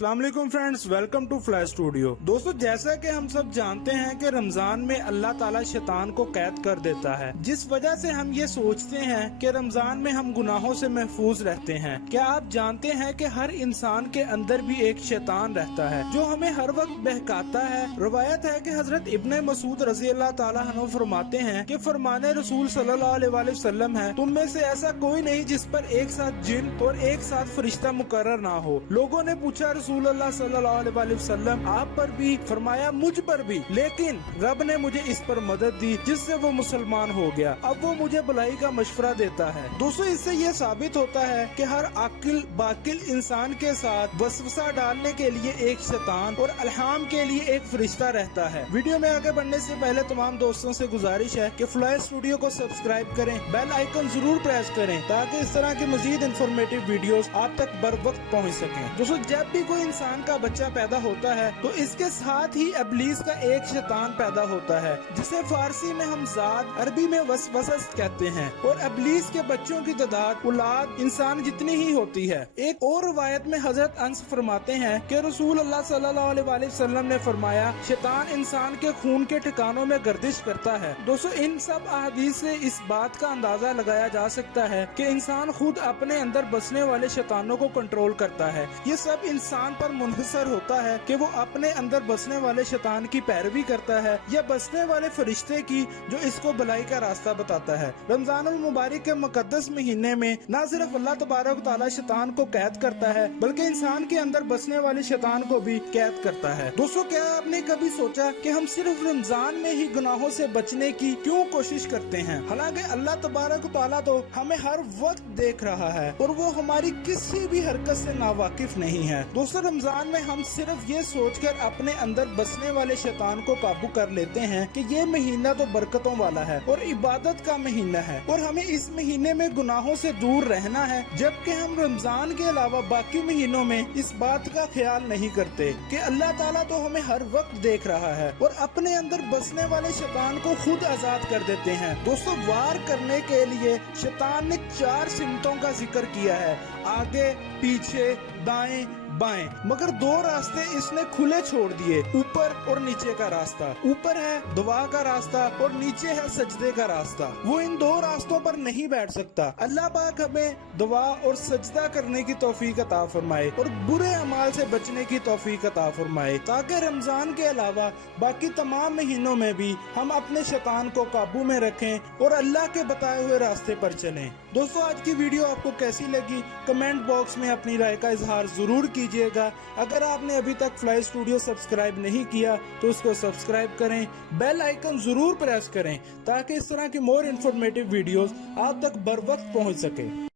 अस्सलाम वालेकुम friends, welcome to fly studio. दोस्तों, जैसा कि हम सब जानते हैं कि रमजान में अल्लाह ताला शैतान को कैद कर देता है, जिस वजह से हम ये सोचते हैं कि रमजान में हम गुनाहों से महफूज रहते हैं। क्या आप जानते हैं कि हर इंसान के अंदर भी एक शैतान रहता है जो हमें हर वक्त बहकाता है। रवायत है कि हजरत इब्ने मसूद रजी अल्लाह ताला अन्हु फरमाते हैं कि फरमाने रसूल सल्लल्लाहु अलैहि वसल्लम है, तुम में से ऐसा कोई नहीं जिस पर एक साथ जिन और एक साथ फरिश्ता मुकर्रर ना हो। लोगों ने पूछा, रसूल अल्लाह सल्लल्लाहु अलैहि वसल्लम आप पर भी? फरमाया, मुझ पर भी, लेकिन रब ने मुझे इस पर मदद दी जिससे वो मुसलमान हो गया। अब वो मुझे भलाई का मशवरा देता है। दोस्तों, इससे ये साबित होता है कि हर आकिल बाकिल इंसान के साथ वसवसा डालने के लिए एक शैतान और अल्हाम के लिए एक फरिश्ता रहता है। वीडियो में आगे बढ़ने से पहले तमाम दोस्तों से गुजारिश है कि फ्लाई स्टूडियो को सब्सक्राइब करें, बेल आइकन जरूर प्रेस करें ताकि इस तरह की मजीद इंफॉर्मेटिव वीडियोस आप तक बर वक्त पहुँच सकें। दोस्तों, जब भी कोई इंसान का बच्चा पैदा होता है तो इसके साथ ही इब्लीस का एक शैतान पैदा होता है, जिसे फारसी में हम जात, अरबी में वसवस कहते हैं। और इब्लीस के बच्चों की तादाद औलाद इंसान जितनी ही होती है। एक और रवायत में हजरत अंस फरमाते हैं कि रसूल अल्लाह सल्लल्लाहु अलैहि वसल्लम ने फरमाया, शैतान इंसान के खून के ठिकानों में गर्दिश करता है। दोस्तों, इन सब अहादीस से इस बात का अंदाजा लगाया जा सकता है कि इंसान खुद अपने अंदर बसने वाले शैतानों को कंट्रोल करता है। ये सब इंसान पर मुनहसर होता है कि वो अपने अंदर बसने वाले शैतान की पैरवी करता है या बसने वाले फरिश्ते की जो इसको भलाई का रास्ता बताता है। रमजानुल मुबारक के मुकद्दस महीने में न सिर्फ अल्लाह तबारक व तआला शैतान को कैद करता है बल्कि इंसान के अंदर बसने वाले शैतान को भी कैद करता है। दोस्तों, क्या आपने कभी सोचा कि हम सिर्फ रमजान में ही गुनाहों से बचने की क्यों कोशिश करते हैं? हालांकि अल्लाह तबारक व तआला तो हमें हर वक्त देख रहा है और वो हमारी किसी भी हरकत से नावाकिफ नहीं है। दोस्तों, रमजान में हम सिर्फ ये सोचकर अपने अंदर बसने वाले शैतान को काबू कर लेते हैं कि ये महीना तो बरकतों वाला है और इबादत का महीना है और हमें इस महीने में गुनाहों से दूर रहना है, जबकि हम रमजान के अलावा बाकी महीनों में इस बात का ख्याल नहीं करते कि अल्लाह ताला तो हमें हर वक्त देख रहा है और अपने अंदर बसने वाले शैतान को खुद आजाद कर देते हैं। दोस्तों, वार करने के लिए शैतान ने 4 सिमतों का जिक्र किया है, आगे, पीछे, दाएं, बाएं, मगर 2 रास्ते इसने खुले छोड़ दिए, ऊपर और नीचे का रास्ता। ऊपर है दुआ का रास्ता और नीचे है सजदे का रास्ता। वो इन 2 रास्तों पर नहीं बैठ सकता। अल्लाह पाक हमें दुआ और सजदा करने की तौफीक अता फरमाए और बुरे अमाल से बचने की तौफीक अता फरमाए, ताकि रमजान के अलावा बाकी तमाम महीनों में भी हम अपने शैतान को काबू में रखें और अल्लाह के बताए हुए रास्ते पर चलें। दोस्तों, आज की वीडियो आपको कैसी लगी कमेंट बॉक्स में अपनी राय का इजहार जरूर कीजिएगा। अगर आपने अभी तक फ्लाई स्टूडियो सब्सक्राइब नहीं किया तो उसको सब्सक्राइब करें, बेल आइकन जरूर प्रेस करें ताकि इस तरह की मोर इन्फॉर्मेटिव वीडियोस आप तक बर वक्त पहुंच सके।